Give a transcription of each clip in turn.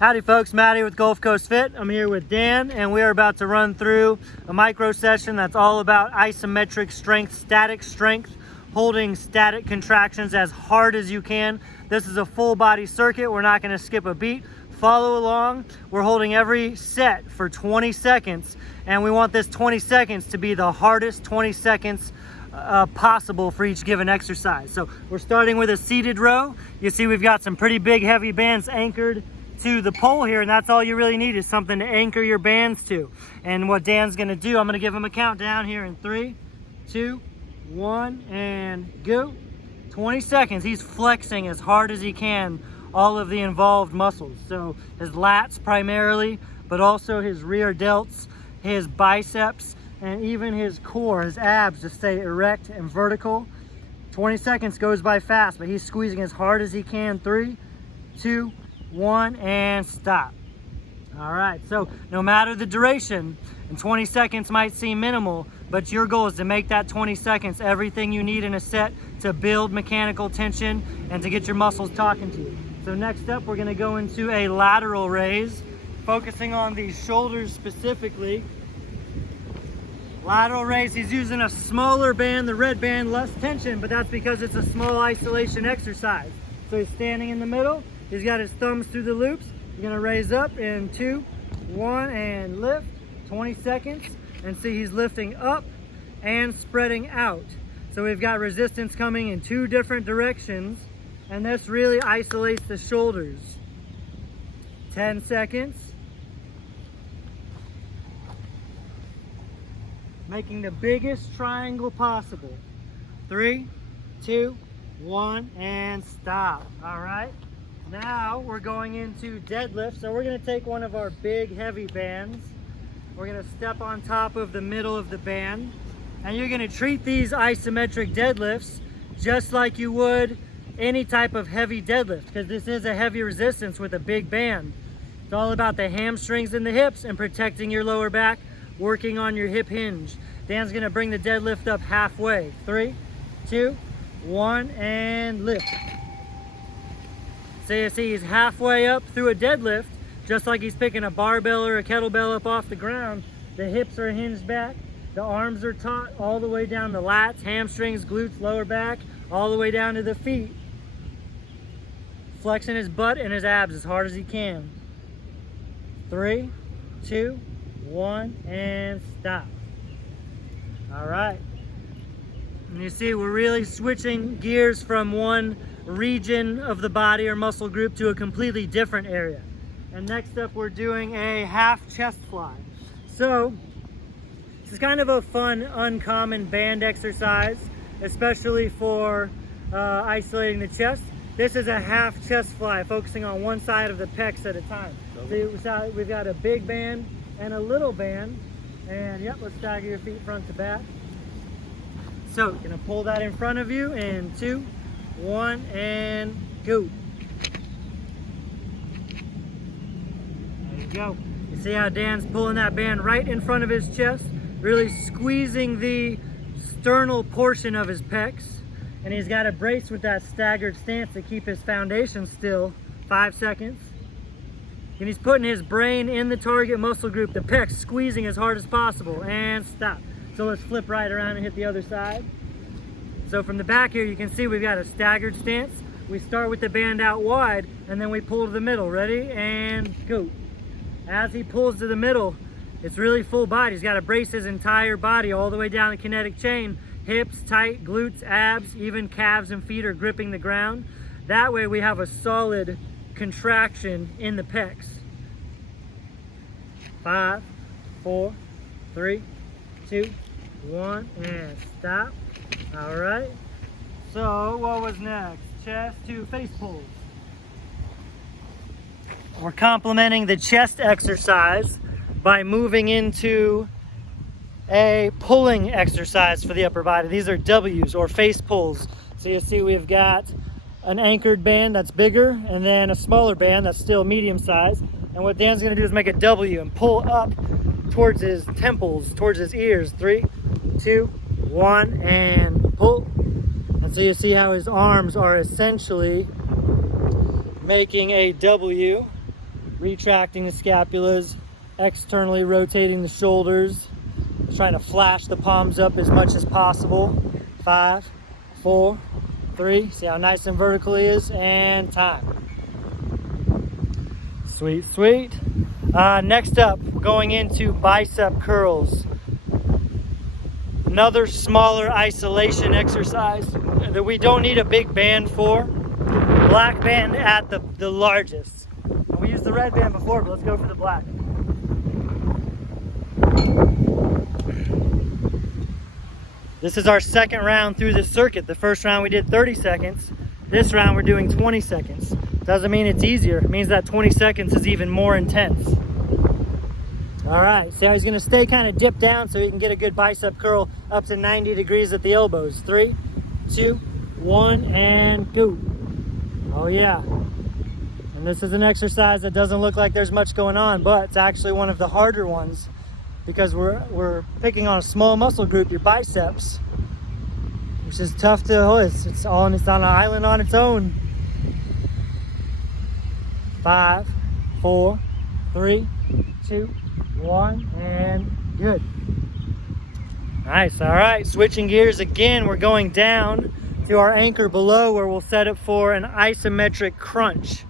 Howdy folks, Matty with Gulf Coast Fit. I'm here with Dan and we are about to run through a micro session that's all about isometric strength, static strength, holding static contractions as hard as you can. This is a full body circuit. We're not going to skip a beat. Follow along. We're holding every set for 20 seconds and we want this 20 seconds to be the hardest 20 seconds possible for each given exercise. So we're starting with a seated row. You see we've got some pretty big heavy bands anchored to the pole here, and that's all you really need is something to anchor your bands to. And what Dan's gonna do, I'm gonna give him a countdown here in 3, 2, 1, and go. 20 seconds, he's flexing as hard as he can all of the involved muscles. So his lats primarily, but also his rear delts, his biceps, and even his core, his abs to stay erect and vertical. 20 seconds goes by fast, but he's squeezing as hard as he can. 3, 2, 1, and stop. All right, so no matter the duration, and 20 seconds might seem minimal, but your goal is to make that 20 seconds everything you need in a set to build mechanical tension and to get your muscles talking to you. So next up, we're gonna go into a lateral raise, focusing on the shoulders specifically. Lateral raise, he's using a smaller band, the red band, less tension, but that's because it's a small isolation exercise. So he's standing in the middle. He's got his thumbs through the loops. You're gonna raise up in 2, 1, and lift. 20 seconds, and see he's lifting up and spreading out. So we've got resistance coming in 2 different directions, and this really isolates the shoulders. 10 seconds. Making the biggest triangle possible. 3, 2, 1, and stop. All right. Now we're going into deadlift. So we're gonna take one of our big heavy bands. We're gonna step on top of the middle of the band. And you're gonna treat these isometric deadlifts just like you would any type of heavy deadlift, because this is a heavy resistance with a big band. It's all about the hamstrings and the hips and protecting your lower back, working on your hip hinge. Dan's gonna bring the deadlift up halfway. 3, 2, 1, and lift. So you see he's halfway up through a deadlift, just like he's picking a barbell or a kettlebell up off the ground. The hips are hinged back, the arms are taut all the way down the lats, hamstrings, glutes, lower back, all the way down to the feet. Flexing his butt and his abs as hard as he can. 3, 2, 1, and stop. All right. And you see we're really switching gears from one region of the body or muscle group to a completely different area. And next up we're doing a half chest fly. So this is kind of a fun, uncommon band exercise, especially for isolating the chest. This is a half chest fly, focusing on one side of the pecs at a time. So we've got a big band and a little band. And yep, let's stagger your feet front to back. So you're gonna pull that in front of you in 2, 1, and go. There you go. You see how Dan's pulling that band right in front of his chest, really squeezing the sternal portion of his pecs. And he's got a brace with that staggered stance to keep his foundation still. 5 seconds. And he's putting his brain in the target muscle group, the pecs, squeezing as hard as possible, and stop. So let's flip right around and hit the other side. So from the back here, you can see we've got a staggered stance. We start with the band out wide, and then we pull to the middle. Ready? And go. As he pulls to the middle, it's really full body. He's got to brace his entire body all the way down the kinetic chain. Hips tight, glutes, abs, even calves and feet are gripping the ground. That way we have a solid contraction in the pecs. 5, 4, 3, 2, 1, and stop. All right. So what was next? Chest to face pulls. We're complementing the chest exercise by moving into a pulling exercise for the upper body. These are W's, or face pulls. So you see we've got an anchored band that's bigger and then a smaller band that's still medium size. And what Dan's gonna do is make a W and pull up towards his temples, towards his ears. 3, 2, 1, and pull. And so you see how his arms are essentially making a W retracting the scapulas, externally rotating the shoulders, trying to flash the palms up as much as possible. 5, 4, 3, see how nice and vertical he is, and time. Sweet, sweet. Next up, going into bicep curls. Another smaller isolation exercise that we don't need a big band for. Black band at the largest. We used the red band before, but let's go for the black. This is our second round through this circuit. The first round we did 30 seconds. This round we're doing 20 seconds. Doesn't mean it's easier. It means that 20 seconds is even more intense. All right, so he's gonna stay kind of dipped down so he can get a good bicep curl up to 90 degrees at the elbows. 3, 2, 1, and go. Oh yeah. And this is an exercise that doesn't look like there's much going on, but it's actually one of the harder ones because we're picking on a small muscle group, your biceps, which is tough to hold. It's on an island on its own. 5, 4, 3, 2, 1, and good. Nice. All right, switching gears again. We're going down to our anchor below where we'll set it for an isometric crunch.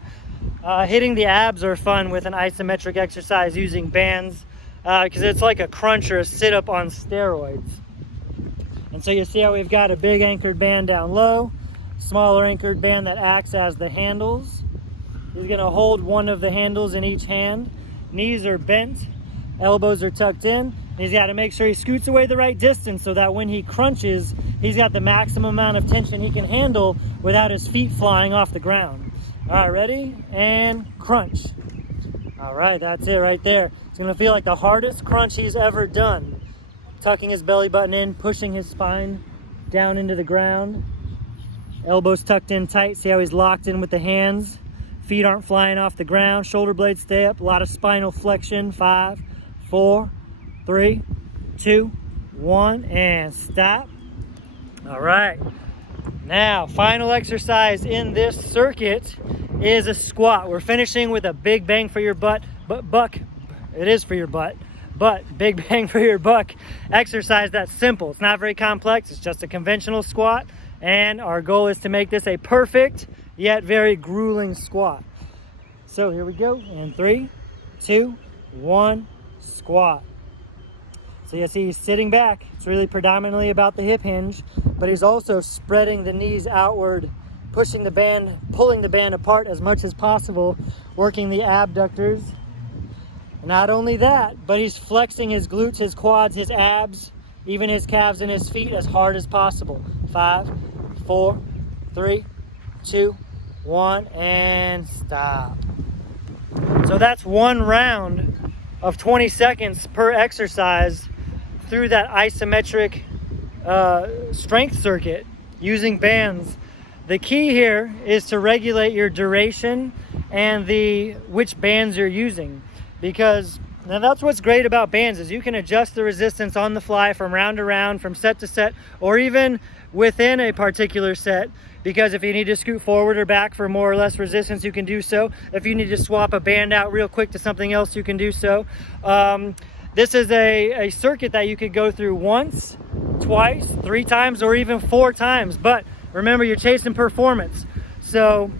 Hitting the abs are fun with an isometric exercise using bands because it's like a crunch or a sit-up on steroids. And so you see how we've got a big anchored band down low, smaller anchored band that acts as the handles. He's going to hold one of the handles in each hand. Knees are bent, elbows are tucked in. He's got to make sure he scoots away the right distance so that when he crunches, he's got the maximum amount of tension he can handle without his feet flying off the ground. All right, ready? And crunch. All right, that's it right there. It's going to feel like the hardest crunch he's ever done. Tucking his belly button in, pushing his spine down into the ground. Elbows tucked in tight. See how he's locked in with the hands. Feet aren't flying off the ground. Shoulder blades stay up. A lot of spinal flexion. 5, 4, 3, 2, 1, and stop. All right. Now, final exercise in this circuit is a squat. We're finishing with a big bang for your butt, it is for your butt, but big bang for your buck exercise that's simple. It's not very complex. It's just a conventional squat. And our goal is to make this a perfect yet very grueling squat. So here we go. And 3, 2, 1, squat. So you see he's sitting back. It's really predominantly about the hip hinge, but he's also spreading the knees outward, pushing the band, pulling the band apart as much as possible, working the abductors. Not only that, but he's flexing his glutes, his quads, his abs, even his calves and his feet as hard as possible. 5, 4, 3, 2, 1, and stop. So that's one round of 20 seconds per exercise through that isometric strength circuit using bands. The key here is to regulate your duration and which bands you're using, because now that's what's great about bands is you can adjust the resistance on the fly from round to round, from set to set, or even within a particular set, because if you need to scoot forward or back for more or less resistance, you can do so. If you need to swap a band out real quick to something else, you can do so. This is a circuit that you could go through once, twice, 3 times, or even 4 times. But remember, you're chasing performance. So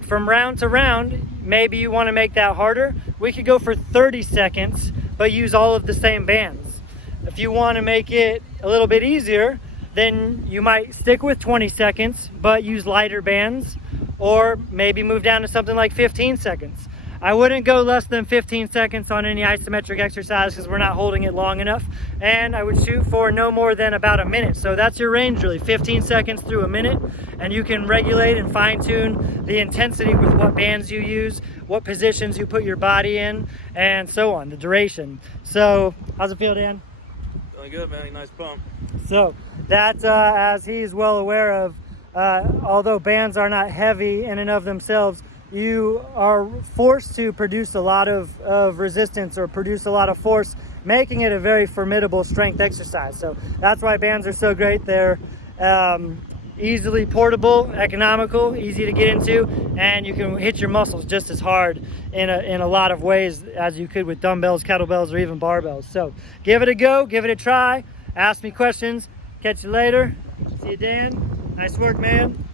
from round to round, maybe you want to make that harder. We could go for 30 seconds, but use all of the same bands. If you want to make it a little bit easier, then you might stick with 20 seconds, but use lighter bands, or maybe move down to something like 15 seconds. I wouldn't go less than 15 seconds on any isometric exercise because we're not holding it long enough. And I would shoot for no more than about a minute. So that's your range really, 15 seconds through a minute. And you can regulate and fine tune the intensity with what bands you use, what positions you put your body in, and so on, the duration. So how's it feel, Dan? Feeling good, man. Nice pump. So that, as he's well aware of, although bands are not heavy in and of themselves, you are forced to produce a lot of resistance or produce a lot of force, making it a very formidable strength exercise. So that's why bands are so great. They're easily portable, economical, easy to get into, and you can hit your muscles just as hard in a lot of ways as you could with dumbbells, kettlebells, or even barbells. So give it a go, give it a try, ask me questions. Catch you later. See you, Dan. Nice work, man.